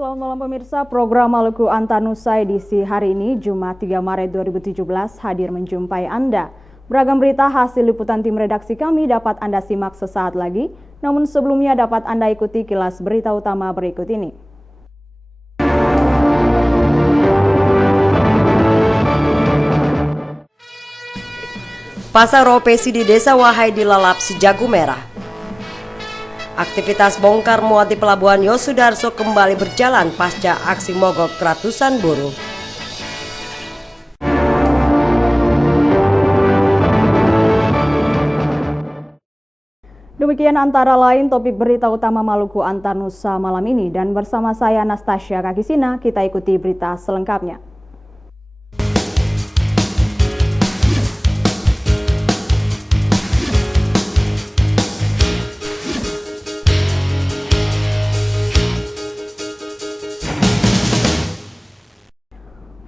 Selamat malam pemirsa, program Maluku Antanusa edisi hari ini Jumat 3 Maret 2017 hadir menjumpai Anda. Beragam berita hasil liputan tim redaksi kami dapat Anda simak sesaat lagi, namun sebelumnya dapat Anda ikuti kilas berita utama berikut ini. Pasar Ropesi di Desa Wahai dilalap si jago merah. Aktivitas bongkar muat di Pelabuhan Yosudarso kembali berjalan pasca aksi mogok ratusan buruh. Demikian antara lain topik berita utama Maluku Antanusa malam ini, dan bersama saya Anastasia Kakisina, kita ikuti berita selengkapnya.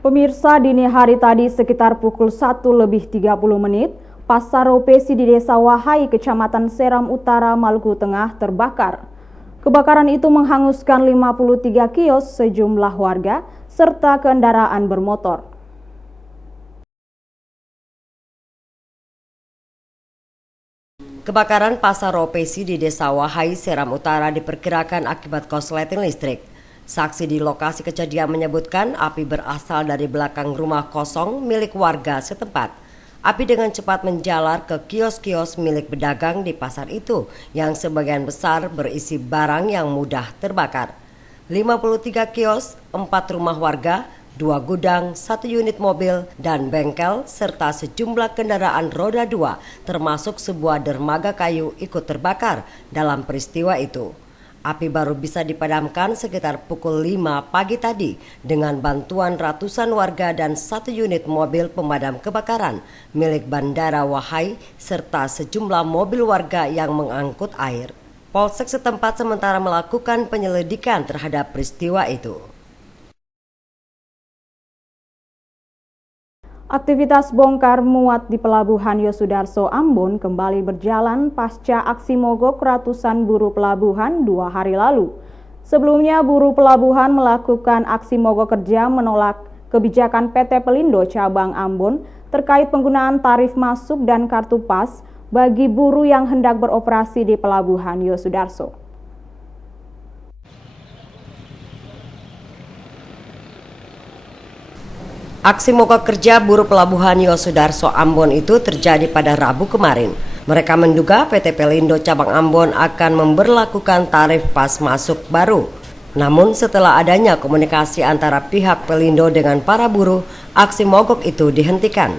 Pemirsa, dini hari tadi sekitar pukul 1:30 Pasar Ropesi di Desa Wahai, Kecamatan Seram Utara, Maluku Tengah terbakar. Kebakaran itu menghanguskan 53 kios, sejumlah warga, serta kendaraan bermotor. Kebakaran Pasar Ropesi di Desa Wahai, Seram Utara diperkirakan akibat korsleting listrik. Saksi di lokasi kejadian menyebutkan api berasal dari belakang rumah kosong milik warga setempat. Api dengan cepat menjalar ke kios-kios milik pedagang di pasar itu yang sebagian besar berisi barang yang mudah terbakar. 53 kios, 4 rumah warga, 2 gudang, 1 unit mobil dan bengkel serta sejumlah kendaraan roda 2 termasuk sebuah dermaga kayu ikut terbakar dalam peristiwa itu. Api baru bisa dipadamkan sekitar pukul 5 pagi tadi dengan bantuan ratusan warga dan 1 unit mobil pemadam kebakaran milik Bandara Wahai serta sejumlah mobil warga yang mengangkut air. Polsek setempat sementara melakukan penyelidikan terhadap peristiwa itu. Aktivitas bongkar muat di Pelabuhan Yosudarso, Ambon kembali berjalan pasca aksi mogok ratusan buruh pelabuhan 2 hari lalu. Sebelumnya, buruh pelabuhan melakukan aksi mogok kerja menolak kebijakan PT Pelindo Cabang Ambon terkait penggunaan tarif masuk dan kartu pas bagi buruh yang hendak beroperasi di Pelabuhan Yosudarso. Aksi mogok kerja buruh Pelabuhan Yosudarso Ambon itu terjadi pada Rabu kemarin. Mereka menduga PT Pelindo Cabang Ambon akan memberlakukan tarif pas masuk baru. Namun setelah adanya komunikasi antara pihak Pelindo dengan para buruh, aksi mogok itu dihentikan.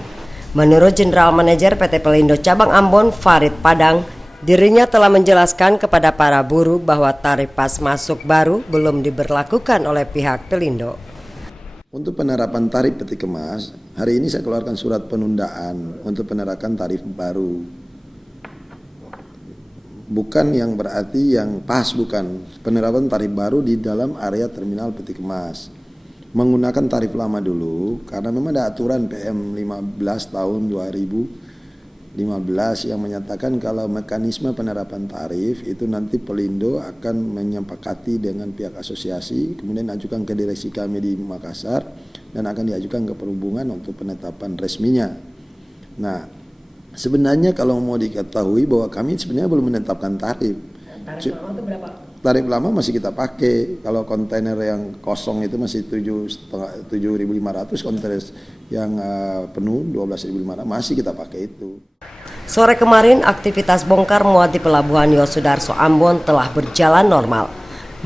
Menurut General Manager PT Pelindo Cabang Ambon, Farid Padang, dirinya telah menjelaskan kepada para buruh bahwa tarif pas masuk baru belum diberlakukan oleh pihak Pelindo. Untuk penerapan tarif peti kemas, hari ini saya keluarkan surat penundaan untuk penerapan tarif baru. Bukan yang berarti yang pas, bukan. Penerapan tarif baru di dalam area terminal peti kemas. Menggunakan tarif lama dulu, karena memang ada aturan PM 15 tahun 2015 yang menyatakan kalau mekanisme penerapan tarif itu nanti Pelindo akan menyepakati dengan pihak asosiasi, kemudian ajukan ke direksi kami di Makassar dan akan diajukan ke Perhubungan untuk penetapan resminya. Nah, sebenarnya kalau mau diketahui bahwa kami sebenarnya belum menetapkan tarif. Tarif lama itu berapa? Tarif lama masih kita pakai. Kalau kontainer yang kosong itu masih 7.500, kontainer yang penuh 12.500 masih kita pakai itu. Sore kemarin, aktivitas bongkar muat di Pelabuhan Yosudarso Ambon telah berjalan normal.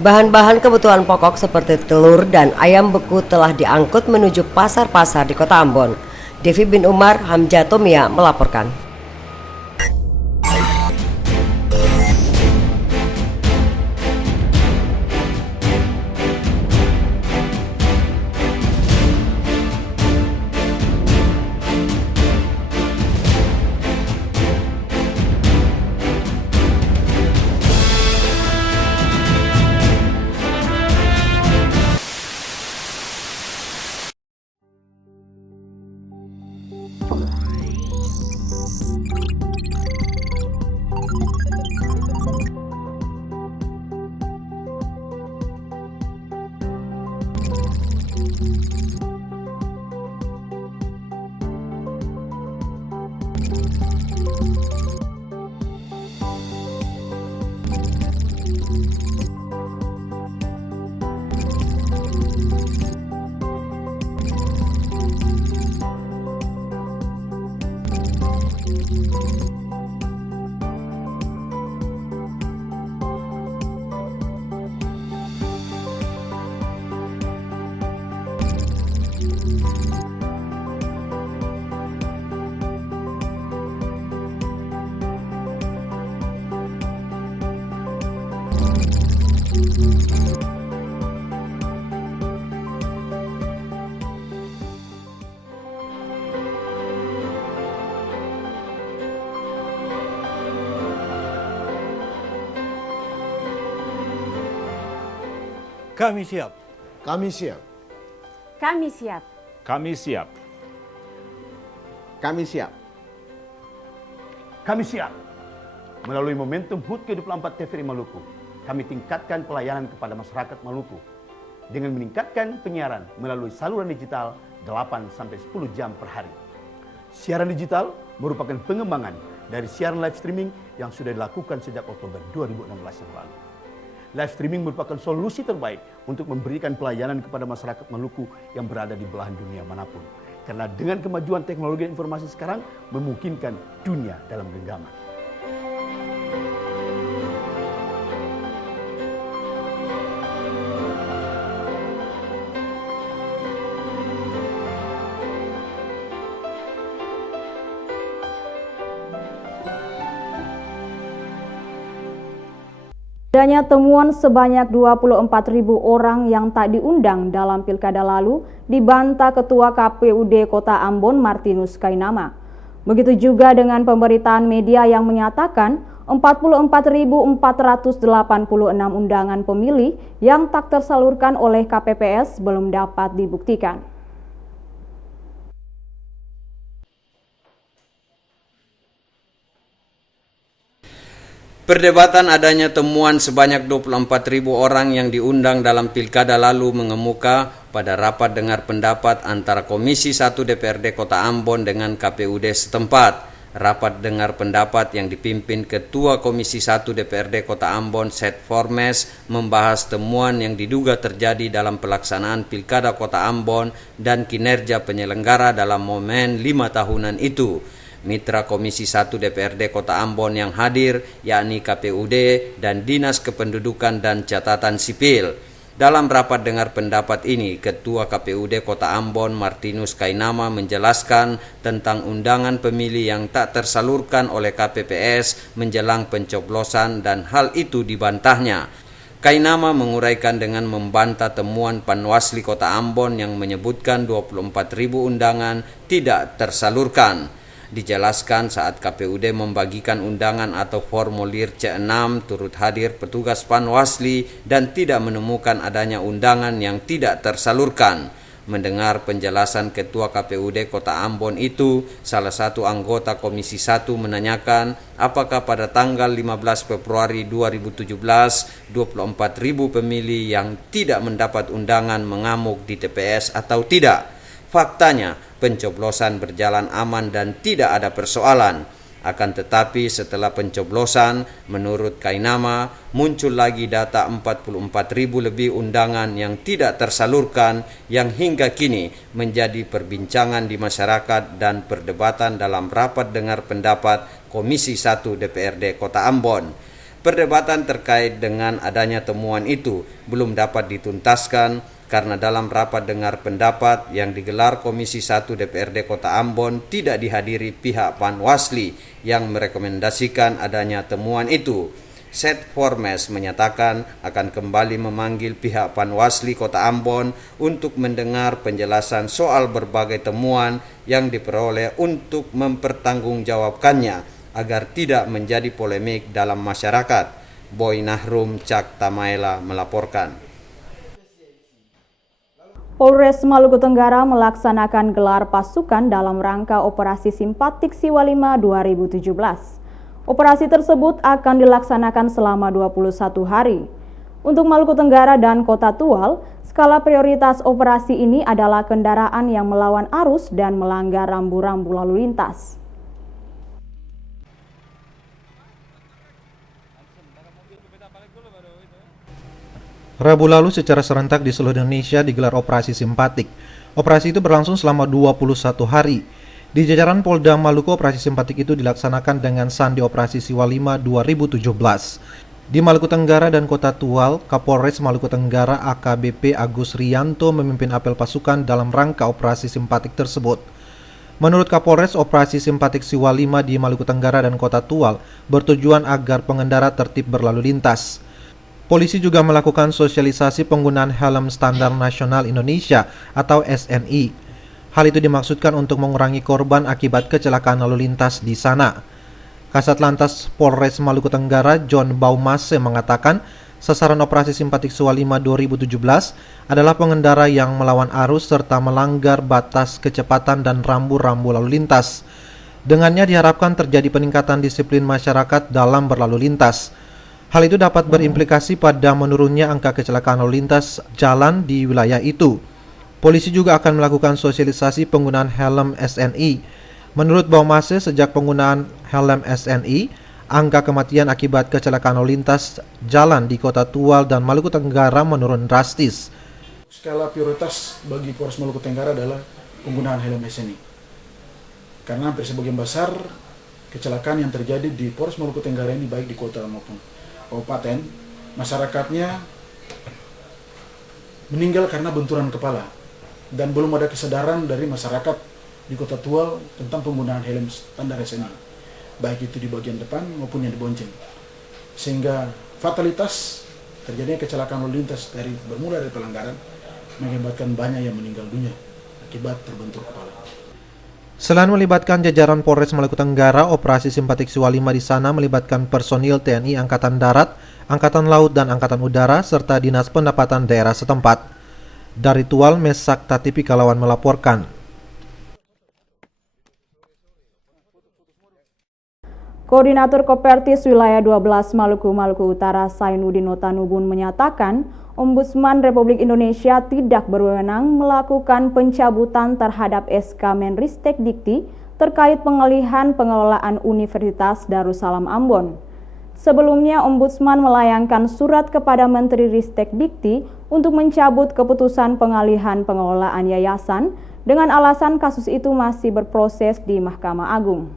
Bahan-bahan kebutuhan pokok seperti telur dan ayam beku telah diangkut menuju pasar-pasar di kota Ambon. Devi bin Umar, Hamzah Tomia melaporkan. Kami siap. Kami siap. Kami siap. Kami siap. Kami siap. Kami siap. Melalui momentum HUT ke-24 TVRI Maluku, kami tingkatkan pelayanan kepada masyarakat Maluku dengan meningkatkan penyiaran melalui saluran digital 8-10 jam per hari. Siaran digital merupakan pengembangan dari siaran live streaming yang sudah dilakukan sejak Oktober 2016 yang lalu. Live streaming merupakan solusi terbaik untuk memberikan pelayanan kepada masyarakat Maluku yang berada di belahan dunia manapun. Karena dengan kemajuan teknologi informasi sekarang memungkinkan dunia dalam genggaman. Adanya temuan sebanyak 24.000 orang yang tak diundang dalam pilkada lalu dibantah Ketua KPUD Kota Ambon Martinus Kainama. Begitu juga dengan pemberitaan media yang menyatakan 44.486 undangan pemilih yang tak tersalurkan oleh KPPS belum dapat dibuktikan. Perdebatan adanya temuan sebanyak 24.000 orang yang diundang dalam pilkada lalu mengemuka pada rapat dengar pendapat antara Komisi 1 DPRD Kota Ambon dengan KPUD setempat. Rapat dengar pendapat yang dipimpin Ketua Komisi 1 DPRD Kota Ambon, Seth Formes, membahas temuan yang diduga terjadi dalam pelaksanaan pilkada Kota Ambon dan kinerja penyelenggara dalam momen 5 tahunan itu. Mitra Komisi 1 DPRD Kota Ambon yang hadir yakni KPUD dan Dinas Kependudukan dan Catatan Sipil. Dalam rapat dengar pendapat ini, Ketua KPUD Kota Ambon Martinus Kainama menjelaskan tentang undangan pemilih yang tak tersalurkan oleh KPPS menjelang pencoblosan dan hal itu dibantahnya. Kainama menguraikan dengan membantah temuan Panwasli Kota Ambon yang menyebutkan 24.000 undangan tidak tersalurkan. Dijelaskan saat KPUD membagikan undangan atau formulir C6 turut hadir petugas Panwasli dan tidak menemukan adanya undangan yang tidak tersalurkan. Mendengar penjelasan Ketua KPUD Kota Ambon itu, salah satu anggota Komisi 1 menanyakan apakah pada tanggal 15 Februari 2017 24.000 pemilih yang tidak mendapat undangan mengamuk di TPS atau tidak. Faktanya, pencoblosan berjalan aman dan tidak ada persoalan. Akan tetapi setelah pencoblosan, menurut Kainama, muncul lagi data 44.000 lebih undangan yang tidak tersalurkan yang hingga kini menjadi perbincangan di masyarakat dan perdebatan dalam rapat dengar pendapat Komisi 1 DPRD Kota Ambon. Perdebatan terkait dengan adanya temuan itu belum dapat dituntaskan karena dalam rapat dengar pendapat yang digelar Komisi 1 DPRD Kota Ambon tidak dihadiri pihak Panwasli yang merekomendasikan adanya temuan itu. Seth Formes menyatakan akan kembali memanggil pihak Panwasli Kota Ambon untuk mendengar penjelasan soal berbagai temuan yang diperoleh untuk mempertanggungjawabkannya agar tidak menjadi polemik dalam masyarakat. Boy Nahrum Cak Tamaela melaporkan. Polres Maluku Tenggara melaksanakan gelar pasukan dalam rangka Operasi Simpatik Siwa 5 2017. Operasi tersebut akan dilaksanakan selama 21 hari. Untuk Maluku Tenggara dan Kota Tual, skala prioritas operasi ini adalah kendaraan yang melawan arus dan melanggar rambu-rambu lalu lintas. Rabu lalu secara serentak di seluruh Indonesia digelar operasi simpatik. Operasi itu berlangsung selama 21 hari. Di jajaran Polda Maluku, operasi simpatik itu dilaksanakan dengan sandi Operasi Siwalima 2017. Di Maluku Tenggara dan Kota Tual, Kapolres Maluku Tenggara AKBP Agus Rianto memimpin apel pasukan dalam rangka operasi simpatik tersebut. Menurut Kapolres, operasi simpatik Siwalima di Maluku Tenggara dan Kota Tual bertujuan agar pengendara tertib berlalu lintas. Polisi juga melakukan sosialisasi penggunaan helm standar nasional Indonesia atau SNI. Hal itu dimaksudkan untuk mengurangi korban akibat kecelakaan lalu lintas di sana. Kasat Lantas Polres Maluku Tenggara John Baumase mengatakan sasaran operasi simpatik Siwalima 2017 adalah pengendara yang melawan arus serta melanggar batas kecepatan dan rambu-rambu lalu lintas. Dengannya diharapkan terjadi peningkatan disiplin masyarakat dalam berlalu lintas. Hal itu dapat berimplikasi pada menurunnya angka kecelakaan lalu lintas jalan di wilayah itu. Polisi juga akan melakukan sosialisasi penggunaan helm SNI. Menurut Baumase, sejak penggunaan helm SNI, angka kematian akibat kecelakaan lalu lintas jalan di Kota Tual dan Maluku Tenggara menurun drastis. Skala prioritas bagi Polres Maluku Tenggara adalah penggunaan helm SNI. Karena hampir sebagian besar kecelakaan yang terjadi di Polres Maluku Tenggara ini baik di kota maupun kabupaten, masyarakatnya meninggal karena benturan kepala. Dan belum ada kesadaran dari masyarakat di Kota Tual tentang penggunaan helm standar SNI, baik itu di bagian depan maupun yang di bonceng, sehingga fatalitas terjadinya kecelakaan lalu lintas bermula dari pelanggaran mengakibatkan banyak yang meninggal dunia akibat terbentur kepala. Selain melibatkan jajaran Polres Maluku Tenggara, operasi simpatik Siwalima di sana melibatkan personil TNI Angkatan Darat, Angkatan Laut dan Angkatan Udara serta Dinas Pendapatan daerah setempat. Dari Tual, Mesak Tatipi Kalawan melaporkan. Koordinator Kopertis Wilayah 12 Maluku Utara Sainuddin Notanubun menyatakan, Ombudsman Republik Indonesia tidak berwenang melakukan pencabutan terhadap SK Menristek Dikti terkait pengalihan pengelolaan Universitas Darussalam Ambon. Sebelumnya, Ombudsman melayangkan surat kepada Menteri Ristek Dikti untuk mencabut keputusan pengalihan pengelolaan yayasan dengan alasan kasus itu masih berproses di Mahkamah Agung.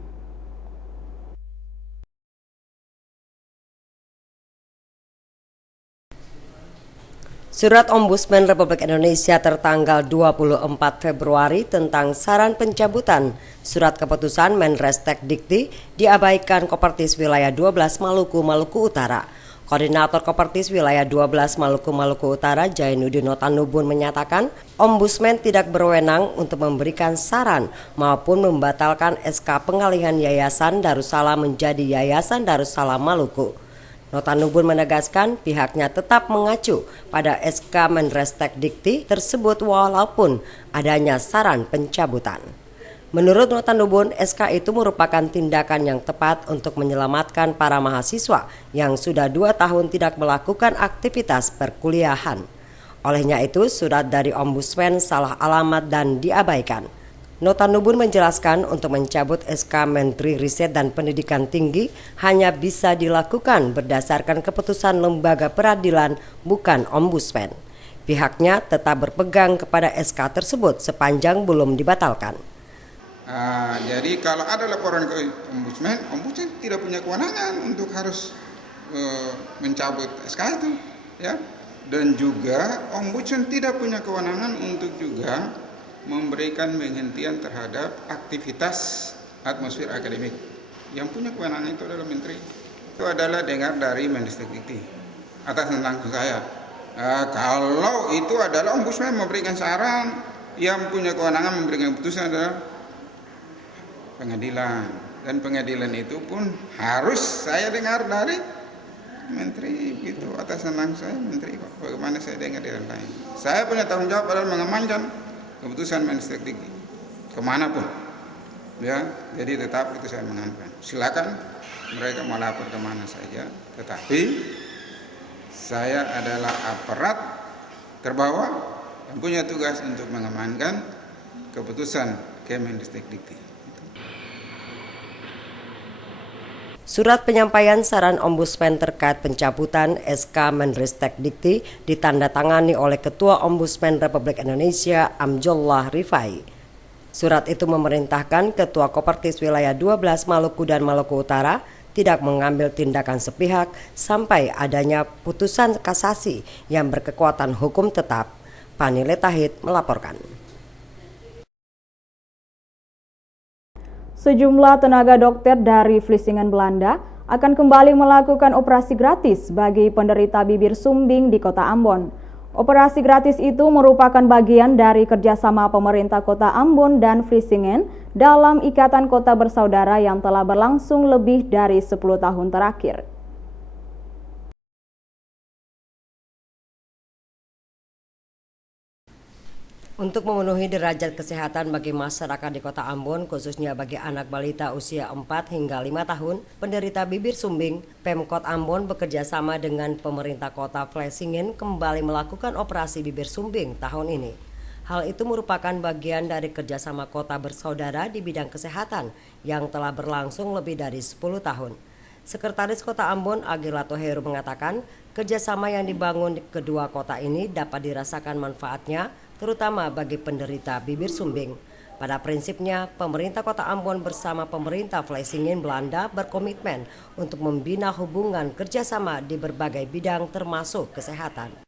Surat Ombudsman Republik Indonesia tertanggal 24 Februari tentang saran pencabutan surat keputusan Menristek Dikti diabaikan Kopertis Wilayah 12 Maluku Utara. Koordinator Kopertis Wilayah 12 Maluku Utara Jainuddin Notanubun menyatakan Ombudsman tidak berwenang untuk memberikan saran maupun membatalkan SK pengalihan Yayasan Darussalam menjadi Yayasan Darussalam Maluku. Notanubun menegaskan pihaknya tetap mengacu pada SK Menristek Dikti tersebut walaupun adanya saran pencabutan. Menurut Notanubun, SK itu merupakan tindakan yang tepat untuk menyelamatkan para mahasiswa yang sudah 2 tahun tidak melakukan aktivitas perkuliahan. Olehnya itu, surat dari Ombudsman salah alamat dan diabaikan. Notanubun menjelaskan untuk mencabut SK Menteri Riset dan Pendidikan Tinggi hanya bisa dilakukan berdasarkan keputusan lembaga peradilan, bukan Ombudsman. Pihaknya tetap berpegang kepada SK tersebut sepanjang belum dibatalkan. Jadi kalau ada laporan ke Ombudsman tidak punya kewenangan untuk harus mencabut SK itu, ya. Dan juga Ombudsman tidak punya kewenangan untuk juga memberikan penghentian terhadap aktivitas atmosfer akademik. Yang punya kewenangan itu adalah Menteri. Itu adalah dengar dari Menristek Dikti atas langsung saya. Kalau itu adalah Ombudsman memberikan saran, yang punya kewenangan memberikan keputusan adalah pengadilan. Dan pengadilan itu pun harus saya dengar dari Menteri gitu, atas langsung saya Menteri. Bagaimana saya dengar dari lain? Saya punya tanggung jawab adalah mengamankan keputusan Menristek Dikti kemanapun, ya. Jadi tetap itu saya mengamankan. Silakan mereka mau lapor kemana saja, tetapi Saya adalah aparat terbawah yang punya tugas untuk mengamankan keputusan Kemendikbud. Surat penyampaian saran Ombudsman terkait pencabutan SK Menristekdikti ditandatangani oleh Ketua Ombudsman Republik Indonesia Amjollah Rifai. Surat itu memerintahkan Ketua Kopertis Wilayah 12 Maluku dan Maluku Utara tidak mengambil tindakan sepihak sampai adanya putusan kasasi yang berkekuatan hukum tetap. Panile Tahid melaporkan. Sejumlah tenaga dokter dari Vlissingen, Belanda akan kembali melakukan operasi gratis bagi penderita bibir sumbing di Kota Ambon. Operasi gratis itu merupakan bagian dari kerjasama pemerintah Kota Ambon dan Vlissingen dalam Ikatan Kota Bersaudara yang telah berlangsung lebih dari 10 tahun terakhir. Untuk memenuhi derajat kesehatan bagi masyarakat di Kota Ambon, khususnya bagi anak balita usia 4 hingga 5 tahun, penderita bibir sumbing, Pemkot Ambon bekerja sama dengan pemerintah Kota Vlissingen kembali melakukan operasi bibir sumbing tahun ini. Hal itu merupakan bagian dari kerjasama Kota Bersaudara di bidang kesehatan yang telah berlangsung lebih dari 10 tahun. Sekretaris Kota Ambon, Agilato Heru mengatakan, kerjasama yang dibangun kedua kota ini dapat dirasakan manfaatnya terutama bagi penderita bibir sumbing. Pada prinsipnya, pemerintah Kota Ambon bersama pemerintah Vlissingen Belanda berkomitmen untuk membina hubungan kerjasama di berbagai bidang termasuk kesehatan.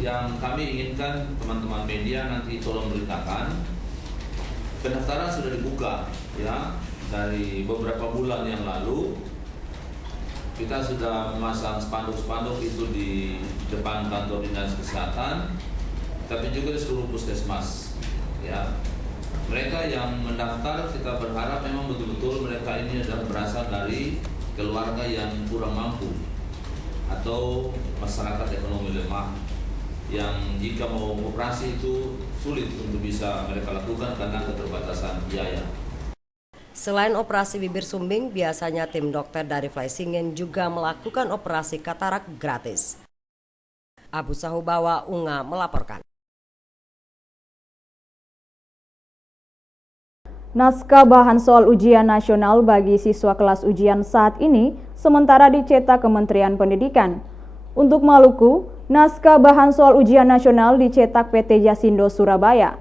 Yang kami inginkan teman-teman media nanti tolong beritakan, pendaftaran sudah dibuka ya dari beberapa bulan yang lalu. Kita sudah memasang spanduk-spanduk itu di depan kantor dinas kesehatan, tapi juga di seluruh puskesmas. Ya, mereka yang mendaftar kita berharap memang betul-betul mereka ini adalah berasal dari keluarga yang kurang mampu atau masyarakat ekonomi lemah yang jika mau operasi itu sulit untuk bisa mereka lakukan karena keterbatasan biaya. Selain operasi bibir sumbing, biasanya tim dokter dari Vlissingen juga melakukan operasi katarak gratis. Abu Sahubawa Unga melaporkan. Naskah bahan soal ujian nasional bagi siswa kelas ujian saat ini sementara dicetak Kementerian Pendidikan. Untuk Maluku, naskah bahan soal ujian nasional dicetak PT Jasindo Surabaya.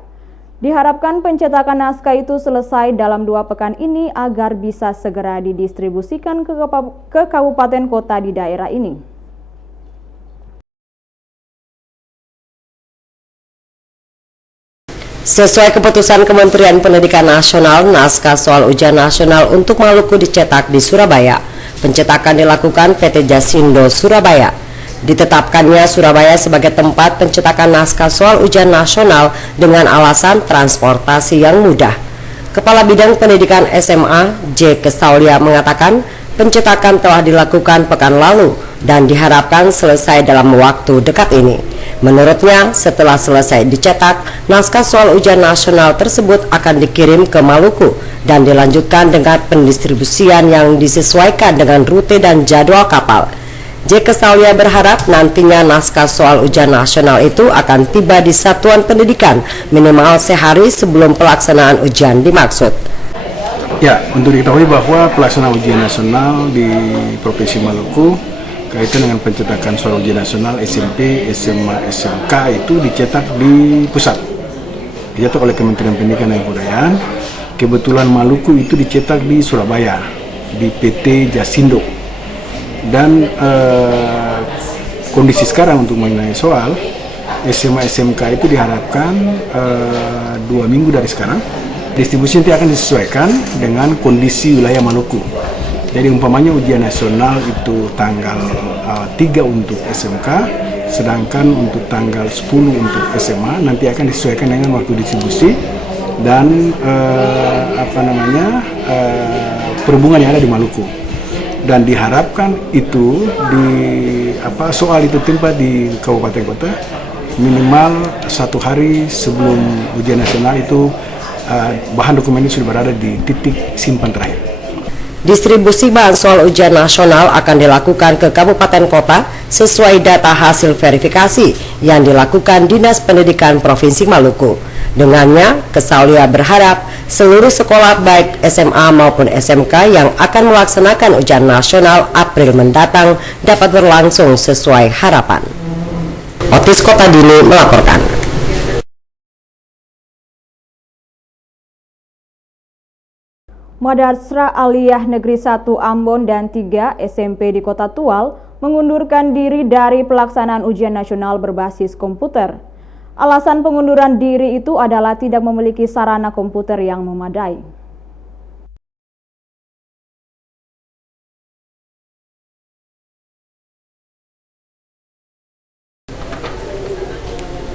Diharapkan pencetakan naskah itu selesai dalam 2 pekan ini agar bisa segera didistribusikan ke kabupaten kota di daerah ini. Sesuai keputusan Kementerian Pendidikan Nasional, naskah soal ujian nasional untuk Maluku dicetak di Surabaya. Pencetakan dilakukan PT Jasindo Surabaya. Ditetapkannya Surabaya sebagai tempat pencetakan naskah soal ujian nasional dengan alasan transportasi yang mudah. Kepala Bidang Pendidikan SMA, J. Kesaulia mengatakan pencetakan telah dilakukan pekan lalu dan diharapkan selesai dalam waktu dekat ini. Menurutnya, setelah selesai dicetak, naskah soal ujian nasional tersebut akan dikirim ke Maluku dan dilanjutkan dengan pendistribusian yang disesuaikan dengan rute dan jadwal kapal. J. Kesaulia berharap nantinya naskah soal ujian nasional itu akan tiba di satuan pendidikan minimal sehari sebelum pelaksanaan ujian dimaksud. Ya, untuk diketahui bahwa pelaksanaan ujian nasional di Provinsi Maluku kaitan dengan pencetakan soal ujian nasional SMP, SMA, SMK itu dicetak di pusat. Dicetak oleh Kementerian Pendidikan dan Kebudayaan. Kebetulan Maluku itu dicetak di Surabaya, di PT Jasindo. Dan kondisi sekarang untuk mengenai soal SMA SMK itu diharapkan 2 minggu dari sekarang distribusi nanti akan disesuaikan dengan kondisi wilayah Maluku. Jadi umpamanya ujian nasional itu tanggal 3 untuk SMK, sedangkan untuk tanggal 10 untuk SMA nanti akan disesuaikan dengan waktu distribusi dan perhubungan yang ada di Maluku. Dan diharapkan itu soal itu tiba di kabupaten kota minimal 1 hari sebelum ujian nasional itu bahan dokumen ini sudah berada di titik simpan terakhir. Distribusi bahan soal ujian nasional akan dilakukan ke kabupaten kota sesuai data hasil verifikasi yang dilakukan Dinas Pendidikan Provinsi Maluku. Dengannya, Kesaulia berharap seluruh sekolah baik SMA maupun SMK yang akan melaksanakan ujian nasional April mendatang dapat berlangsung sesuai harapan. Otis Kotadini melaporkan. Madrasah Aliyah Negeri 1 Ambon dan 3 SMP di Kota Tual mengundurkan diri dari pelaksanaan ujian nasional berbasis komputer. Alasan pengunduran diri itu adalah tidak memiliki sarana komputer yang memadai.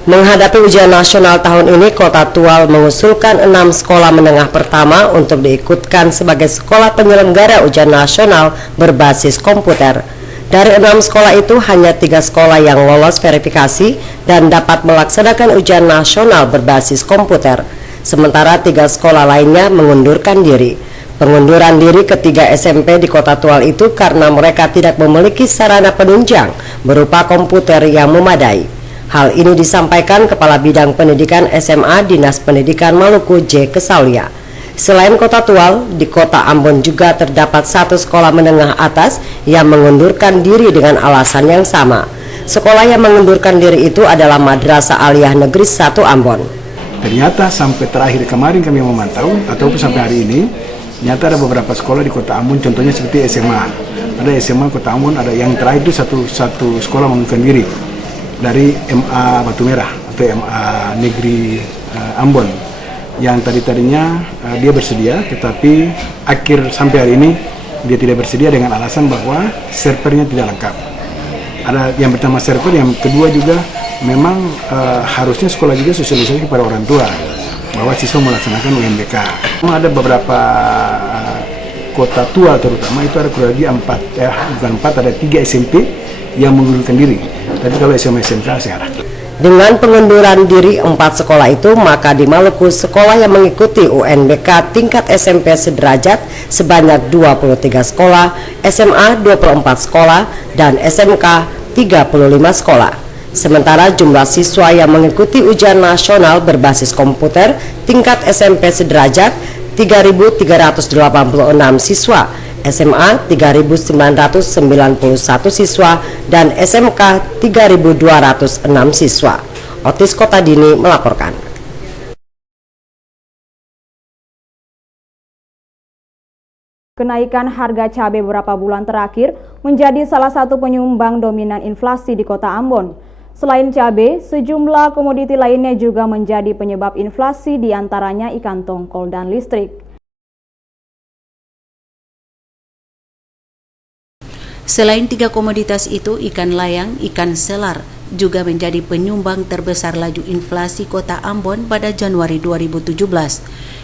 Menghadapi ujian nasional tahun ini, Kota Tual mengusulkan 6 sekolah menengah pertama untuk diikutkan sebagai sekolah penyelenggara ujian nasional berbasis komputer. Dari 6 sekolah itu, hanya 3 sekolah yang lolos verifikasi dan dapat melaksanakan ujian nasional berbasis komputer. Sementara 3 sekolah lainnya mengundurkan diri. Pengunduran diri ketiga SMP di Kota Tual itu karena mereka tidak memiliki sarana penunjang berupa komputer yang memadai. Hal ini disampaikan Kepala Bidang Pendidikan SMA Dinas Pendidikan Maluku J. Kesaulia. Selain Kota Tual, di Kota Ambon juga terdapat 1 sekolah menengah atas yang mengundurkan diri dengan alasan yang sama. Sekolah yang mengundurkan diri itu adalah Madrasah Aliyah Negeri 1 Ambon. Ternyata sampai terakhir kemarin kami memantau, ataupun sampai hari ini, ternyata ada beberapa sekolah di Kota Ambon, contohnya seperti SMA. Ada SMA Kota Ambon, ada yang terakhir itu satu sekolah mengundurkan diri dari MA Batu Merah atau MA Negeri Ambon, yang tadinya dia bersedia, tetapi akhir sampai hari ini dia tidak bersedia dengan alasan bahwa servernya tidak lengkap. Ada yang pertama server, yang kedua juga memang harusnya sekolah juga sosialisasi kepada orang tua bahwa siswa melaksanakan UNBK. Ada beberapa Kota Tua terutama itu ada kurang lebih 4, ada 3 SMP yang mengundurkan diri. Tapi kalau SMA SMK sekarang. Dengan pengunduran diri 4 sekolah itu, maka di Maluku sekolah yang mengikuti UNBK tingkat SMP sederajat sebanyak 23 sekolah, SMA 24 sekolah, dan SMK 35 sekolah. Sementara jumlah siswa yang mengikuti ujian nasional berbasis komputer tingkat SMP sederajat 3.386 siswa, SMA 3.991 siswa, dan SMK 3.206 siswa. Otis Kotadini melaporkan. Kenaikan harga cabai beberapa bulan terakhir menjadi salah satu penyumbang dominan inflasi di Kota Ambon. Selain cabai, sejumlah komoditi lainnya juga menjadi penyebab inflasi, diantaranya ikan tongkol dan listrik. Selain 3 komoditas itu, ikan layang, ikan selar juga menjadi penyumbang terbesar laju inflasi Kota Ambon pada Januari 2017.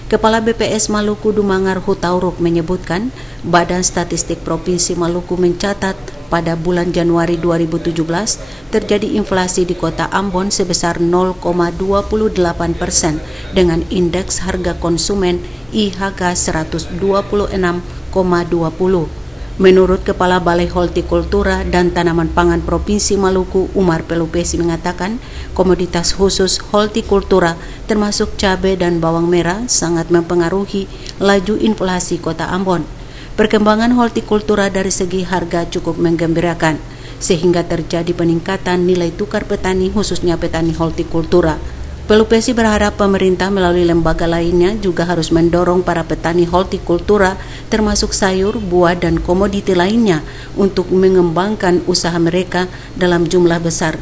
Kepala BPS Maluku Dumangar Hutauruk menyebutkan, Badan Statistik Provinsi Maluku mencatat pada bulan Januari 2017 terjadi inflasi di Kota Ambon sebesar 0,28% dengan indeks harga konsumen IHK 126,20. Menurut Kepala Balai Hortikultura dan Tanaman Pangan Provinsi Maluku, Umar Pelupesi mengatakan, komoditas khusus hortikultura termasuk cabai dan bawang merah sangat mempengaruhi laju inflasi Kota Ambon. Perkembangan hortikultura dari segi harga cukup menggembirakan, sehingga terjadi peningkatan nilai tukar petani khususnya petani hortikultura. Pelupesi berharap pemerintah melalui lembaga lainnya juga harus mendorong para petani hortikultura termasuk sayur, buah, dan komoditi lainnya untuk mengembangkan usaha mereka dalam jumlah besar.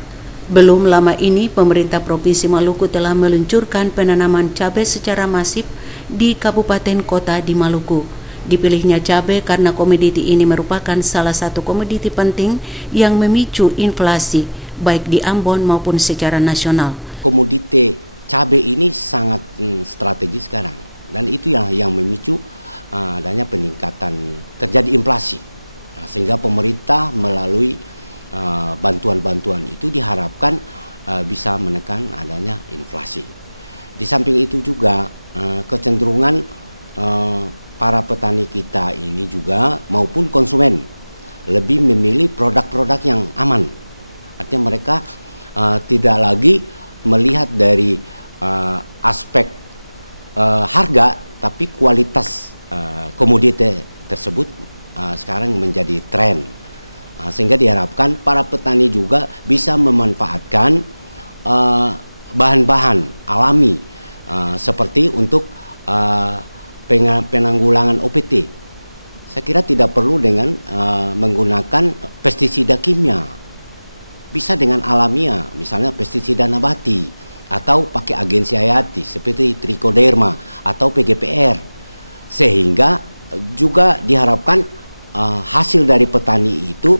Belum lama ini, pemerintah Provinsi Maluku telah meluncurkan penanaman cabai secara masif di kabupaten kota di Maluku. Dipilihnya cabai karena komoditi ini merupakan salah satu komoditi penting yang memicu inflasi, baik di Ambon maupun secara nasional. Komoditi cabai ini sangat strategis sekarang, dan itu yang memicu adanya peningkatan, terjadi inflasi, sehingga pemerintah melalui bantuan-bantuan itu diharapkan bisa menekan adanya inflasi. Di samping itu juga kecenderungan para petani kita ini juga maupun konsumen lebih memilih produk-produk yang aman. Artinya mereka tidak lagi melihat dari aspek harga, tapi kualitas komoditi tersebut sekarang menjadi tren. Sehingga diharapkan para petani juga bisa memanfaatkan bahan-bahan alami seperti untuk penanggulangan OPT. Saya kira tidak perlu dengan menggunakan pestisida kimia. Bisa dengan alamiah, misalnya pestisida nabati atau pakai agensi hayati seperti trichoderma atau PGPR. Sehingga juga diharapkan hasil dari petani itu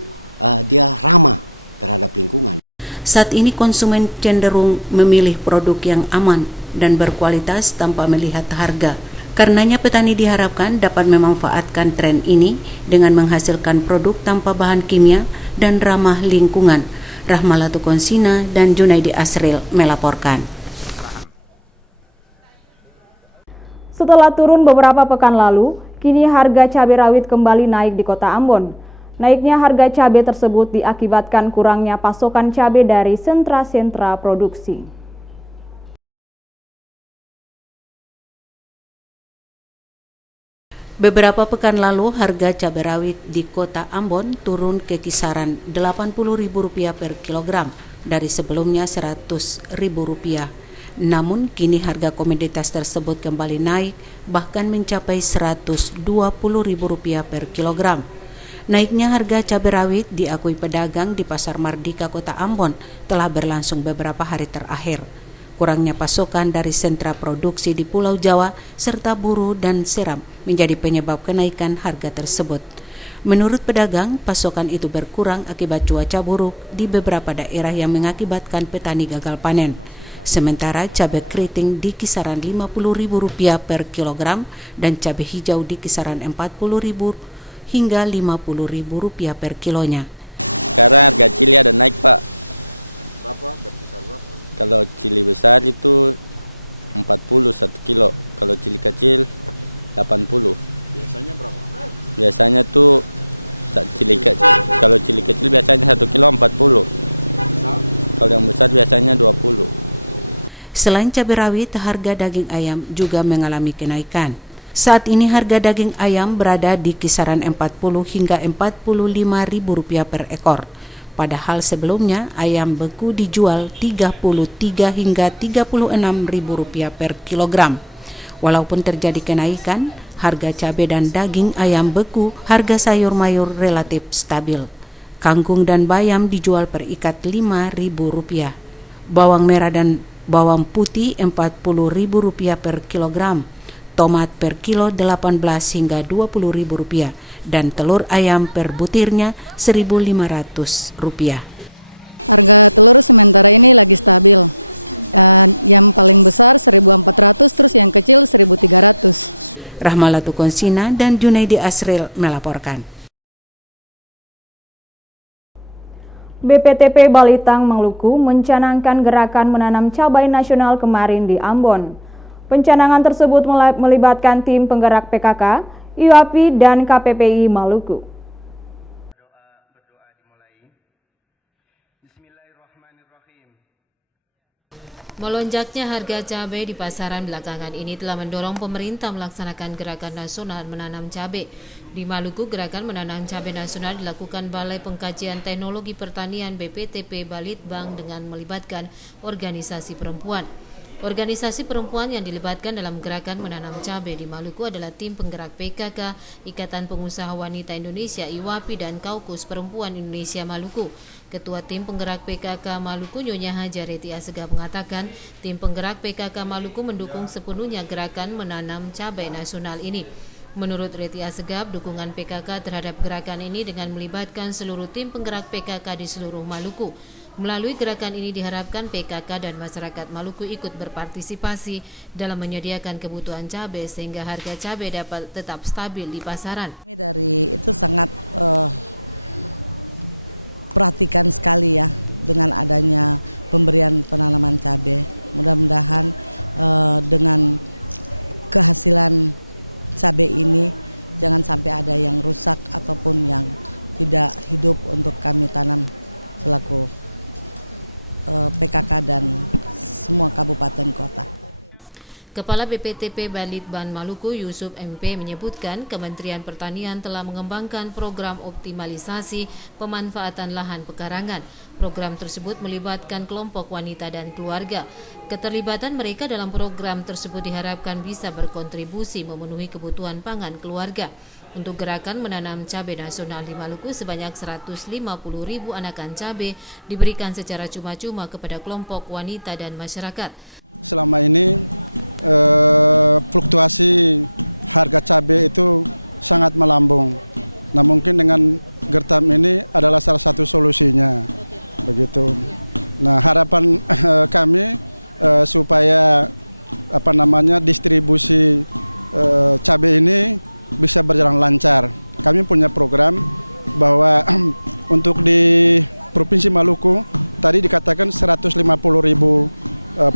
dia ramah terhadap lingkungan. Saat ini konsumen cenderung memilih produk yang aman dan berkualitas tanpa melihat harga. Karenanya petani diharapkan dapat memanfaatkan tren ini dengan menghasilkan produk tanpa bahan kimia dan ramah lingkungan. Rahmalatu Konsina dan Junaidi Asril melaporkan. Setelah turun beberapa pekan lalu, kini harga cabai rawit kembali naik di Kota Ambon. Naiknya harga cabai tersebut diakibatkan kurangnya pasokan cabai dari sentra-sentra produksi. Beberapa pekan lalu harga cabai rawit di Kota Ambon turun ke kisaran Rp80.000 per kilogram dari sebelumnya Rp100.000. Namun kini harga komoditas tersebut kembali naik bahkan mencapai Rp120.000 per kilogram. Naiknya harga cabai rawit diakui pedagang di Pasar Mardika Kota Ambon telah berlangsung beberapa hari terakhir. Kurangnya pasokan dari sentra produksi di Pulau Jawa serta buruh dan seram menjadi penyebab kenaikan harga tersebut. Menurut pedagang, pasokan itu berkurang akibat cuaca buruk di beberapa daerah yang mengakibatkan petani gagal panen. Sementara cabai keriting di kisaran Rp50.000 per kilogram dan cabai hijau di kisaran Rp40.000 hingga Rp50.000 per kilonya. Sekarang harga cili ada naik, Pak. Berapa? Berkisar berapa? Kalau cili besar itu 40 1 kilo, kalau cili kecil 80. Biasanya berapa? Biasanya tuh kalau cili kecil biasanya 1 kilo 40. Kalau yang besar biasanya 20. Selain cabai rawit, harga daging ayam juga mengalami kenaikan. Saat ini harga daging ayam berada di kisaran Rp40 hingga Rp45.000 per ekor. Padahal sebelumnya ayam beku dijual Rp33 hingga Rp36.000 per kilogram. Walaupun terjadi kenaikan harga cabai dan daging ayam beku, harga sayur mayur relatif stabil. Kangkung dan bayam dijual per ikat Rp5.000. Bawang merah dan bawang putih Rp40.000 per kilogram. Tomat per kilo Rp18 hingga Rp20.000 dan telur ayam per butirnya Rp1.500. Harga telur sementara ini lagi stabil. Yang paling besar Rp1.400, terus yang kecil Rp1.300. Rahmalatu Konsina dan Junaidi Asril melaporkan. BPTP Balitang Maluku mencanangkan gerakan menanam cabai nasional kemarin di Ambon. Pencanangan tersebut melibatkan tim penggerak PKK, IWAPI, dan KPPI Maluku. Melonjaknya harga cabai di pasaran belakangan ini telah mendorong pemerintah melaksanakan gerakan nasional menanam cabai. Di Maluku, gerakan menanam cabai nasional dilakukan Balai Pengkajian Teknologi Pertanian BPTP Balitbang dengan melibatkan organisasi perempuan. Organisasi perempuan yang dilibatkan dalam gerakan menanam cabai di Maluku adalah tim penggerak PKK, Ikatan Pengusaha Wanita Indonesia (IWAPI) dan Kaukus Perempuan Indonesia Maluku. Ketua tim penggerak PKK Maluku Nyonya Hajareti Asegaf mengatakan, tim penggerak PKK Maluku mendukung sepenuhnya gerakan menanam cabai nasional ini. Menurut Reti Asegaf, dukungan PKK terhadap gerakan ini dengan melibatkan seluruh tim penggerak PKK di seluruh Maluku. Melalui gerakan ini diharapkan PKK dan masyarakat Maluku ikut berpartisipasi dalam menyediakan kebutuhan cabai sehingga harga cabai dapat tetap stabil di pasaran. Dari itu sangat perhatikan sekali ya dengan adanya pemberian penanaman cabai. Mudah-mudahan dengan kehasilan cabai ini jangan sampai ada yang rusak ataupun yang tidak hidup untuk kami tanam selaku PKK dan semua kabupaten kota. Kepala BPTP Balitbang Maluku Yusuf MP menyebutkan Kementerian Pertanian telah mengembangkan program optimalisasi pemanfaatan lahan pekarangan. Program tersebut melibatkan kelompok wanita dan keluarga. Keterlibatan mereka dalam program tersebut diharapkan bisa berkontribusi memenuhi kebutuhan pangan keluarga. Untuk gerakan menanam cabai nasional di Maluku sebanyak 150.000 anakan cabai diberikan secara cuma-cuma kepada kelompok wanita dan masyarakat. Selama ini fluktuasi harga cabai itu sangat melambung. Nah, mungkin dengan Gertam ini adalah salah satu solusinya, begitu. Nah, harapan kami supaya distribusi cabai ini bisa berjalan lancar. Kami punya program bahwa untuk di Provinsi Maluku tadi dikatakan 150.000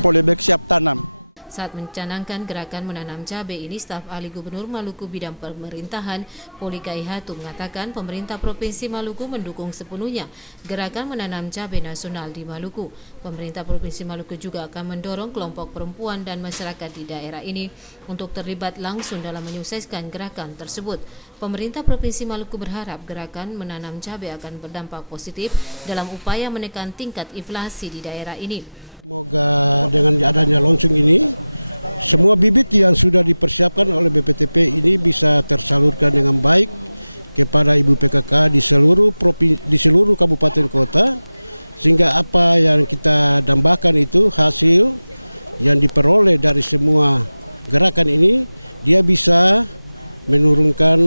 polybag siap tanam. Saat mencanangkan gerakan menanam cabai ini, staf ahli Gubernur Maluku bidang pemerintahan Poli Kaihatu mengatakan pemerintah Provinsi Maluku mendukung sepenuhnya gerakan menanam cabai nasional di Maluku. Pemerintah Provinsi Maluku juga akan mendorong kelompok perempuan dan masyarakat di daerah ini untuk terlibat langsung dalam menyukseskan gerakan tersebut. Pemerintah Provinsi Maluku berharap gerakan menanam cabai akan berdampak positif dalam upaya menekan tingkat inflasi di daerah ini. Semoga dengan adanya launching ini, semua bibit yang sudah dipersiapkan oleh BPTP ini bisa tersalurkan dengan baik kepada ibu PKK di seluruh kabupaten kota, sehingga apa yang kita dambakan itu hasil yang diperoleh dari semua gerakan ini, dia bisa menurunkan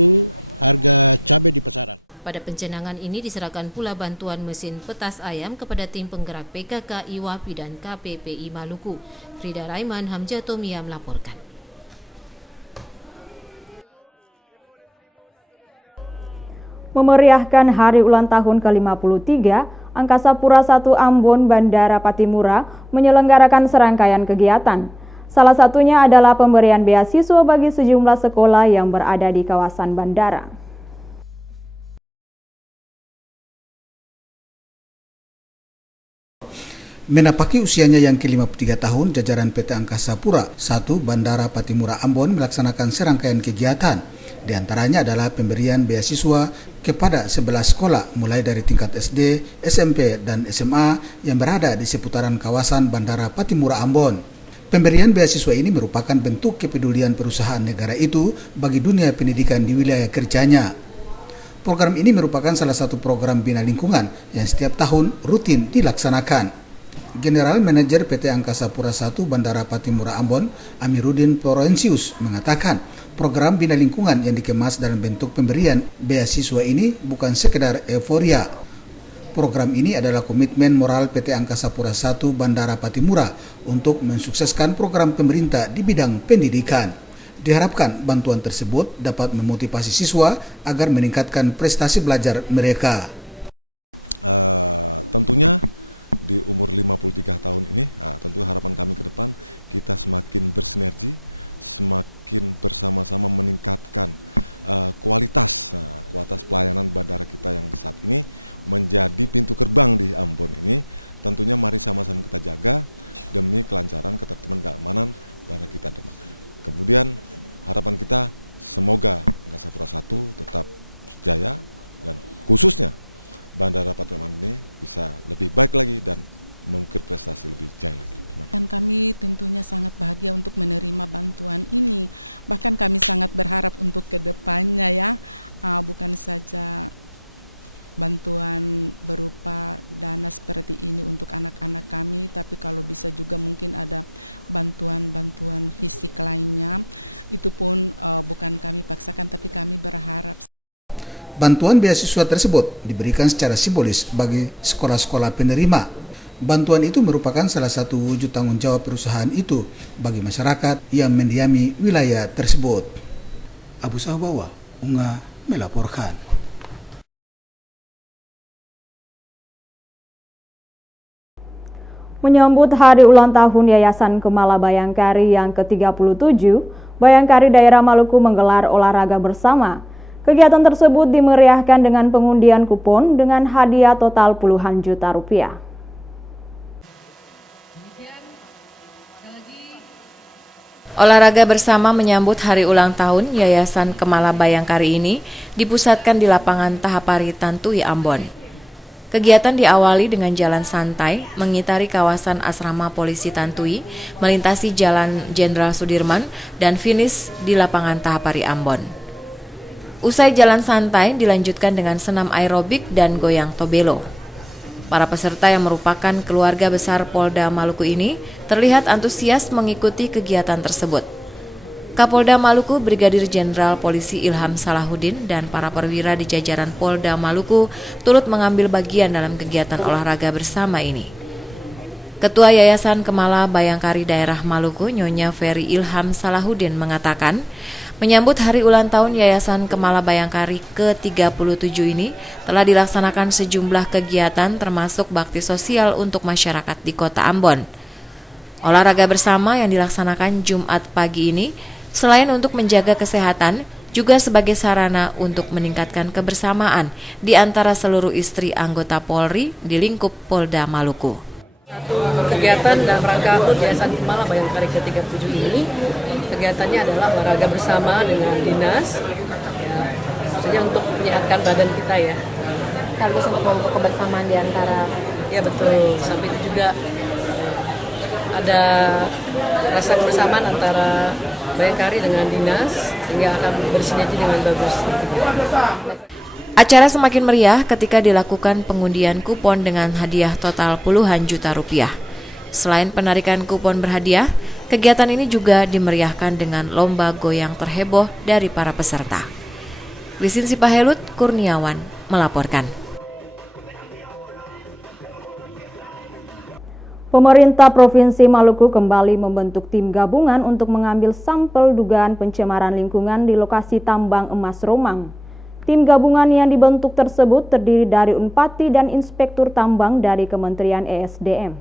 harga cabai di pasaran. Pada pencenangan ini diserahkan pula bantuan mesin petas ayam kepada tim penggerak PKK, IWAPI dan KPPI Maluku. Frida Raiman, Hamzah Tomia melaporkan. Memeriahkan hari ulang tahun ke-53, Angkasa Pura I Ambon Bandara Patimura menyelenggarakan serangkaian kegiatan. Salah satunya adalah pemberian beasiswa bagi sejumlah sekolah yang berada di kawasan bandara. Menapaki usianya yang ke-53 tahun, jajaran PT Angkasa Pura I Bandara Patimura Ambon melaksanakan serangkaian kegiatan. Di antaranya adalah pemberian beasiswa kepada 11 sekolah mulai dari tingkat SD, SMP, dan SMA yang berada di seputaran kawasan Bandara Patimura Ambon. Pemberian beasiswa ini merupakan bentuk kepedulian perusahaan negara itu bagi dunia pendidikan di wilayah kerjanya. Program ini merupakan salah satu program bina lingkungan yang setiap tahun rutin dilaksanakan. General Manager PT Angkasa Pura I Bandara Patimura Ambon, Amiruddin Florensius, mengatakan program bina lingkungan yang dikemas dalam bentuk pemberian beasiswa ini bukan sekedar euforia. Program ini adalah komitmen moral PT Angkasa Pura I Bandara Patimura untuk mensukseskan program pemerintah di bidang pendidikan. Diharapkan bantuan tersebut dapat memotivasi siswa agar meningkatkan prestasi belajar mereka. Tentunya di umur 53 tahun ini, tentu harapan kami ke depan kita semakin bersinergi, semakin bersama-sama meningkatkan kualitas pelayanan bandara kita yang saat ini menjadi pintu gerbang di Ambon ini. Tentunya mari sama-sama kita jaga demi kelancaran, ketertiban, keamanan bandara kita. Kemudian harapan kita semoga Angkasa Pura I tetap jaya dan khususnya Bandara Patimura ini bisa lebih baik lagi dan mengukir prestasi lebih jaya lagi. Dan kami tentunya sangat bahagia untuk menerima bantuan ini. Bahkan kami sangat berharap untuk kedepannya ya, bukan saja bantuan berupa dana seperti ini untuk anak-anak kami, tapi kalau bisa juga mungkin ada bantuan-bantuan fisik lainnya. Itu pun bukan kami paksakan, tapi kami berharap. Bantuan beasiswa tersebut diberikan secara simbolis bagi sekolah-sekolah penerima. Bantuan itu merupakan salah satu wujud tanggung jawab perusahaan itu bagi masyarakat yang mendiami wilayah tersebut. Abu Sabawa, Unga melaporkan. Menyambut hari ulang tahun Yayasan Kemala Bayangkari yang ke-37, Bayangkari daerah Maluku menggelar olahraga bersama. Kegiatan tersebut dimeriahkan dengan pengundian kupon dengan hadiah total puluhan juta rupiah. Olahraga bersama menyambut hari ulang tahun Yayasan Kemala Bayangkari ini dipusatkan di lapangan Tahapari Tantui, Ambon. Kegiatan diawali dengan jalan santai mengitari kawasan asrama polisi Tantui, melintasi Jalan Jenderal Sudirman dan finish di lapangan Tahapari, Ambon. Usai jalan santai dilanjutkan dengan senam aerobik dan goyang tobelo. Para peserta yang merupakan keluarga besar Polda Maluku ini terlihat antusias mengikuti kegiatan tersebut. Kapolda Maluku Brigadir Jenderal Polisi Ilham Salahuddin dan para perwira di jajaran Polda Maluku turut mengambil bagian dalam kegiatan olahraga bersama ini. Ketua Yayasan Kemala Bayangkari Daerah Maluku, Nyonya Ferry Ilham Salahuddin mengatakan, menyambut hari ulang tahun Yayasan Kemala Bayangkari ke-37 ini telah dilaksanakan sejumlah kegiatan termasuk bakti sosial untuk masyarakat di Kota Ambon. Olahraga bersama yang dilaksanakan Jumat pagi ini selain untuk menjaga kesehatan juga sebagai sarana untuk meningkatkan kebersamaan di antara seluruh istri anggota Polri di lingkup Polda Maluku. Satu kegiatan dalam rangka HUT Yayasan Kemala Bayangkari ke-37 ini, kegiatannya adalah olahraga bersama dengan dinas, ya, maksudnya untuk menyehatkan badan kita ya. Sekaligus untuk membangun kebersamaan di antara. Ya betul, sampai itu juga ada rasa kebersamaan antara Bayangkari dengan dinas sehingga akan bersinergi dengan bagus. Acara semakin meriah ketika dilakukan pengundian kupon dengan hadiah total puluhan juta rupiah. Selain penarikan kupon berhadiah, kegiatan ini juga dimeriahkan dengan lomba goyang terheboh dari para peserta. Krisin Sipahelut Kurniawan melaporkan. Pemerintah Provinsi Maluku kembali membentuk tim gabungan untuk mengambil sampel dugaan pencemaran lingkungan di lokasi tambang emas Romang. Tim gabungan yang dibentuk tersebut terdiri dari Unpati dan Inspektur Tambang dari Kementerian ESDM.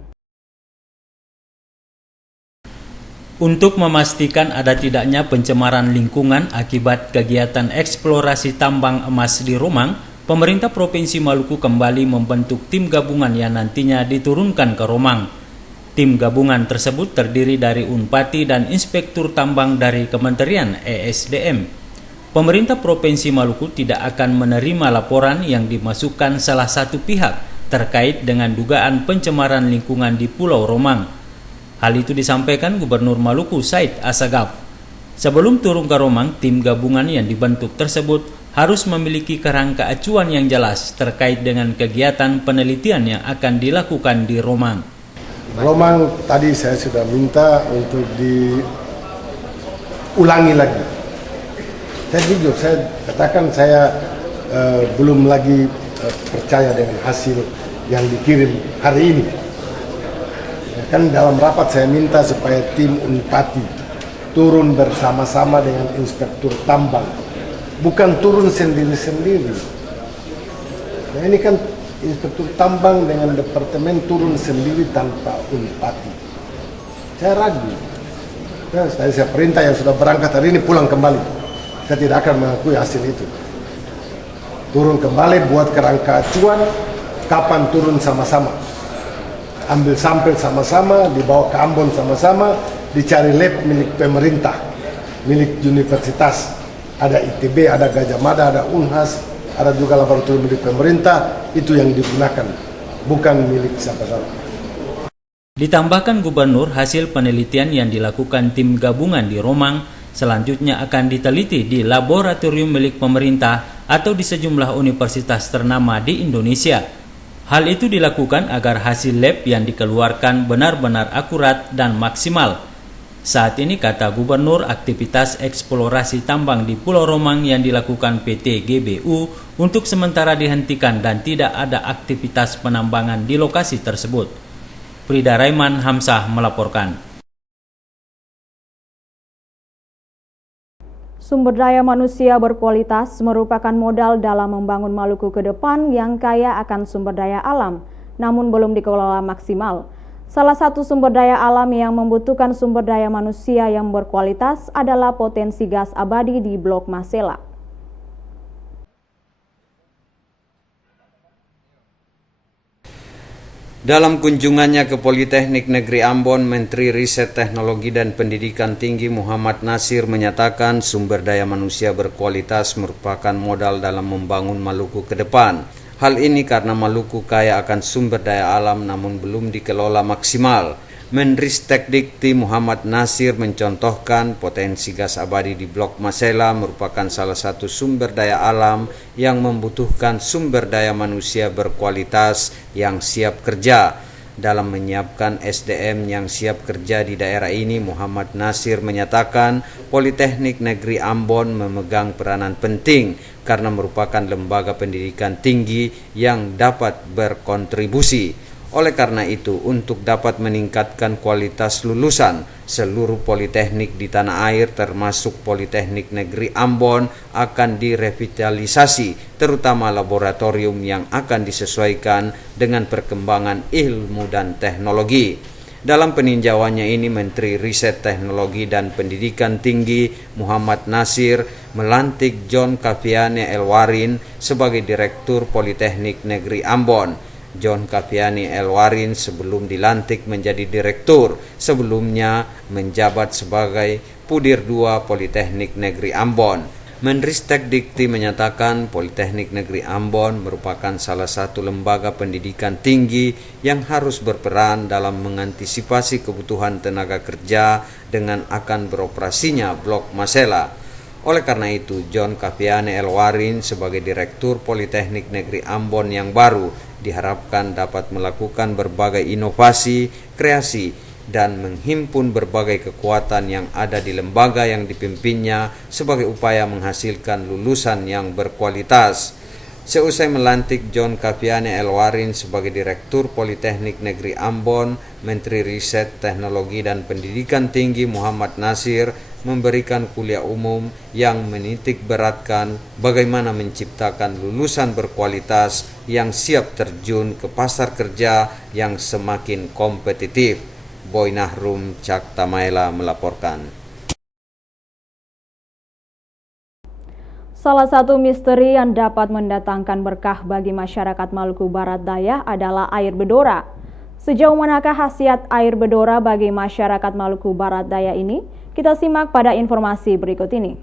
Untuk memastikan ada tidaknya pencemaran lingkungan akibat kegiatan eksplorasi tambang emas di Romang, pemerintah Provinsi Maluku kembali membentuk tim gabungan yang nantinya diturunkan ke Romang. Tim gabungan tersebut terdiri dari Unpati dan Inspektur Tambang dari Kementerian ESDM. Pemerintah Provinsi Maluku tidak akan menerima laporan yang dimasukkan salah satu pihak terkait dengan dugaan pencemaran lingkungan di Pulau Romang. Hal itu disampaikan Gubernur Maluku Said Assegaf. Sebelum turun ke Romang, tim gabungan yang dibentuk tersebut harus memiliki kerangka acuan yang jelas terkait dengan kegiatan penelitian yang akan dilakukan di Romang. Romang tadi saya sudah minta untuk diulangi lagi. Saya jujur, saya katakan saya belum lagi percaya dengan hasil yang dikirim hari ini. Ya, kan dalam rapat saya minta supaya tim Unpati turun bersama-sama dengan Inspektur Tambang, bukan turun sendiri-sendiri. Nah ini kan Inspektur Tambang dengan Departemen turun sendiri tanpa Unpati. Saya ragu. Saya perintah yang sudah berangkat hari ini pulang kembali. Saya tidak akan mengakui hasil itu. Turun kembali, buat kerangka acuan, kapan turun sama-sama. Ambil sampel sama-sama, dibawa ke Ambon sama-sama, dicari lab milik pemerintah, milik universitas. Ada ITB, ada Gajah Mada, ada Unhas, ada juga laboratorium milik pemerintah, itu yang digunakan, bukan milik siapa-siapa. Ditambahkan Gubernur, hasil penelitian yang dilakukan tim gabungan di Romang selanjutnya akan diteliti di laboratorium milik pemerintah atau di sejumlah universitas ternama di Indonesia. Hal itu dilakukan agar hasil lab yang dikeluarkan benar-benar akurat dan maksimal. Saat ini, kata Gubernur, aktivitas eksplorasi tambang di Pulau Romang yang dilakukan PT GBU untuk sementara dihentikan dan tidak ada aktivitas penambangan di lokasi tersebut. Frida Raiman Hamzah melaporkan. Sumber daya manusia berkualitas merupakan modal dalam membangun Maluku ke depan yang kaya akan sumber daya alam, namun belum dikelola maksimal. Salah satu sumber daya alam yang membutuhkan sumber daya manusia yang berkualitas adalah potensi gas abadi di Blok Masela. Dalam kunjungannya ke Politeknik Negeri Ambon, Menteri Riset Teknologi dan Pendidikan Tinggi Muhammad Nasir menyatakan sumber daya manusia berkualitas merupakan modal dalam membangun Maluku ke depan. Hal ini karena Maluku kaya akan sumber daya alam namun belum dikelola maksimal. Menristek Dikti Muhammad Nasir mencontohkan potensi gas abadi di Blok Masela merupakan salah satu sumber daya alam yang membutuhkan sumber daya manusia berkualitas yang siap kerja. Dalam menyiapkan SDM yang siap kerja di daerah ini, Muhammad Nasir menyatakan Politeknik Negeri Ambon memegang peranan penting karena merupakan lembaga pendidikan tinggi yang dapat berkontribusi. Oleh karena itu, untuk dapat meningkatkan kualitas lulusan, seluruh politeknik di tanah air termasuk Politeknik Negeri Ambon akan direvitalisasi, terutama laboratorium yang akan disesuaikan dengan perkembangan ilmu dan teknologi. Dalam peninjauannya ini, Menteri Riset Teknologi dan Pendidikan Tinggi Muhammad Nasir melantik John Kaviane Elwarin sebagai Direktur Politeknik Negeri Ambon. John Kaviane Elwarin sebelum dilantik menjadi direktur, sebelumnya menjabat sebagai Pudir II Politeknik Negeri Ambon. Menristek Dikti menyatakan Politeknik Negeri Ambon merupakan salah satu lembaga pendidikan tinggi yang harus berperan dalam mengantisipasi kebutuhan tenaga kerja dengan akan beroperasinya Blok Masela. Oleh karena itu, John Kaviane Elwarin sebagai Direktur Politeknik Negeri Ambon yang baru diharapkan dapat melakukan berbagai inovasi, kreasi, dan menghimpun berbagai kekuatan yang ada di lembaga yang dipimpinnya sebagai upaya menghasilkan lulusan yang berkualitas. Seusai melantik John Kaviane Elwarin sebagai Direktur Politeknik Negeri Ambon, Menteri Riset Teknologi dan Pendidikan Tinggi Muhammad Nasir memberikan kuliah umum yang menitik beratkan bagaimana menciptakan lulusan berkualitas yang siap terjun ke pasar kerja yang semakin kompetitif. Boy Nahrum Cak Tamaela melaporkan. Salah satu misteri yang dapat mendatangkan berkah bagi masyarakat Maluku Barat Daya adalah air bedora. Sejauh manakah khasiat air bedora bagi masyarakat Maluku Barat Daya ini? Kita simak pada informasi berikut ini.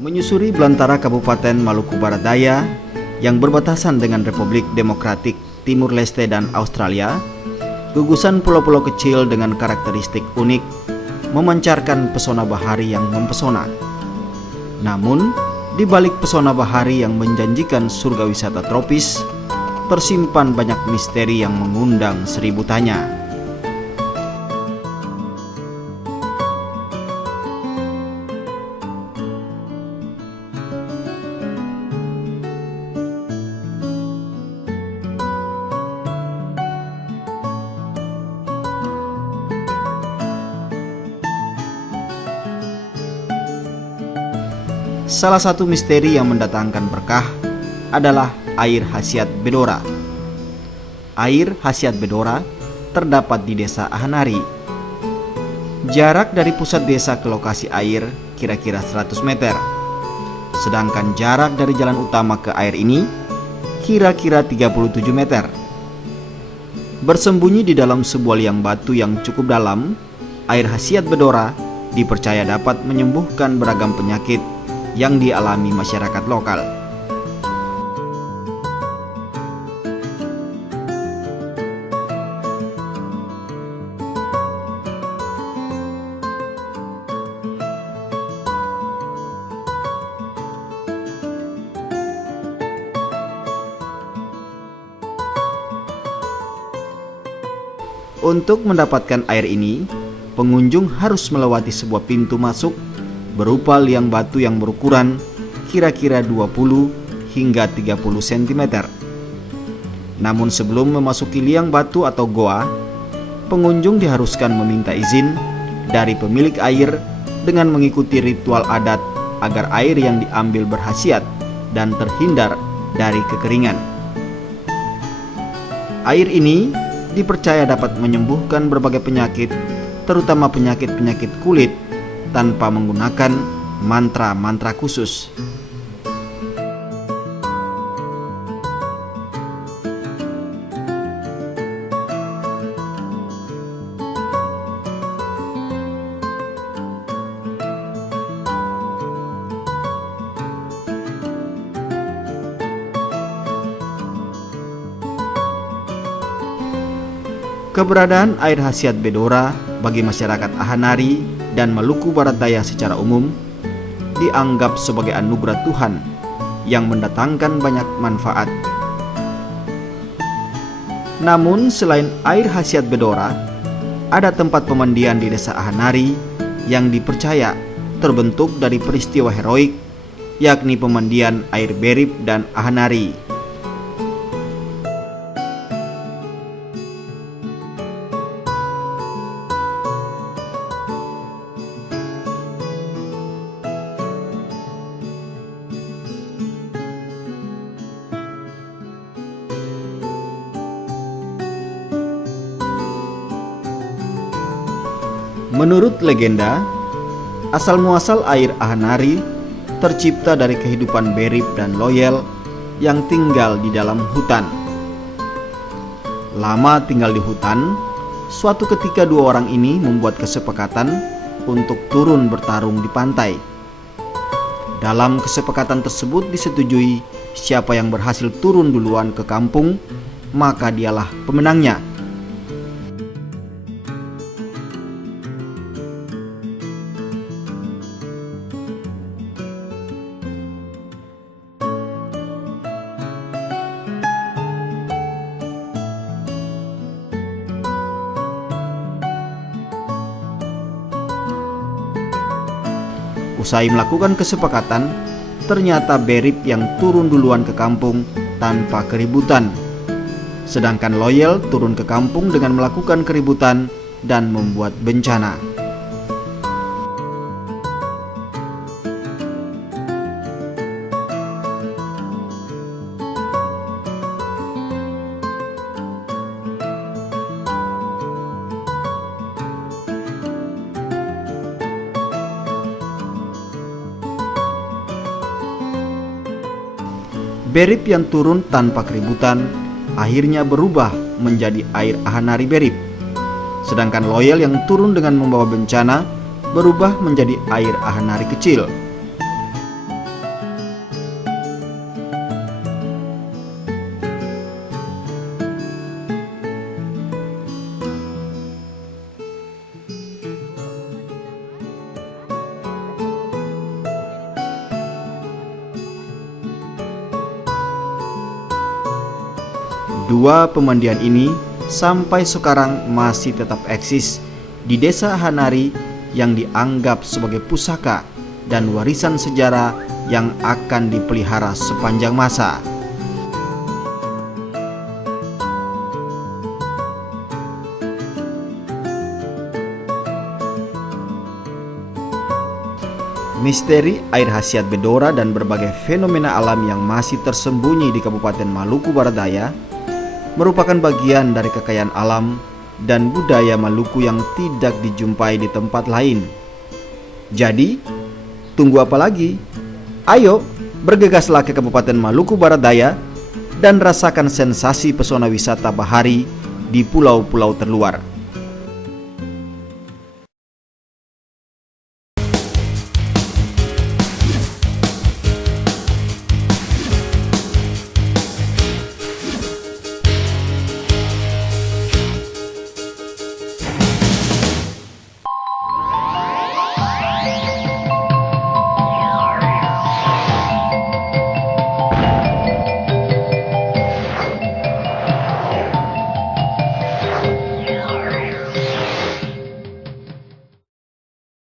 Menyusuri belantara Kabupaten Maluku Barat Daya yang berbatasan dengan Republik Demokratik Timur Leste dan Australia, gugusan pulau-pulau kecil dengan karakteristik unik memancarkan pesona bahari yang mempesona. Namun, di balik pesona bahari yang menjanjikan surga wisata tropis, tersimpan banyak misteri yang mengundang seribu tanya. Salah satu misteri yang mendatangkan berkah adalah air khasiat bedora. Air khasiat bedora terdapat di Desa Ahanari. Jarak dari pusat desa ke lokasi air kira-kira 100 meter. Sedangkan jarak dari jalan utama ke air ini kira-kira 37 meter. Bersembunyi di dalam sebuah liang batu yang cukup dalam, air khasiat bedora dipercaya dapat menyembuhkan beragam penyakit yang dialami masyarakat lokal. Untuk mendapatkan air ini, pengunjung harus melewati sebuah pintu masuk berupa liang batu yang berukuran kira-kira 20 hingga 30 cm. Namun sebelum memasuki liang batu atau goa, pengunjung diharuskan meminta izin dari pemilik air dengan mengikuti ritual adat agar air yang diambil berkhasiat dan terhindar dari kekeringan. Air ini dipercaya dapat menyembuhkan berbagai penyakit, terutama penyakit-penyakit kulit, tanpa menggunakan mantra-mantra khusus. Keberadaan air khasiat Bedora bagi masyarakat Ahanari dan Maluku Barat Daya secara umum dianggap sebagai anugerah Tuhan yang mendatangkan banyak manfaat. Namun selain air khasiat Bedora, ada tempat pemandian di desa Ahanari yang dipercaya terbentuk dari peristiwa heroik, yakni pemandian air Berip dan Ahanari. Menurut legenda, asal-muasal air Ahanari tercipta dari kehidupan Berip dan Loyel yang tinggal di dalam hutan. Lama tinggal di hutan, suatu ketika dua orang ini membuat kesepakatan untuk turun bertarung di pantai. Dalam kesepakatan tersebut disetujui siapa yang berhasil turun duluan ke kampung, maka dialah pemenangnya. Usai melakukan kesepakatan, ternyata Berip yang turun duluan ke kampung tanpa keributan. Sedangkan Loyel turun ke kampung dengan melakukan keributan dan membuat bencana. Berip yang turun tanpa keributan akhirnya berubah menjadi air Ahanari Berip. Sedangkan Loyel yang turun dengan membawa bencana berubah menjadi air Ahanari kecil. Dua pemandian ini sampai sekarang masih tetap eksis di desa Ahanari yang dianggap sebagai pusaka dan warisan sejarah yang akan dipelihara sepanjang masa. Misteri air khasiat Bedora dan berbagai fenomena alam yang masih tersembunyi di Kabupaten Maluku Barat Daya merupakan bagian dari kekayaan alam dan budaya Maluku yang tidak dijumpai di tempat lain. Jadi, tunggu apa lagi? Ayo, bergegaslah ke Kabupaten Maluku Barat Daya dan rasakan sensasi pesona wisata bahari di pulau-pulau terluar.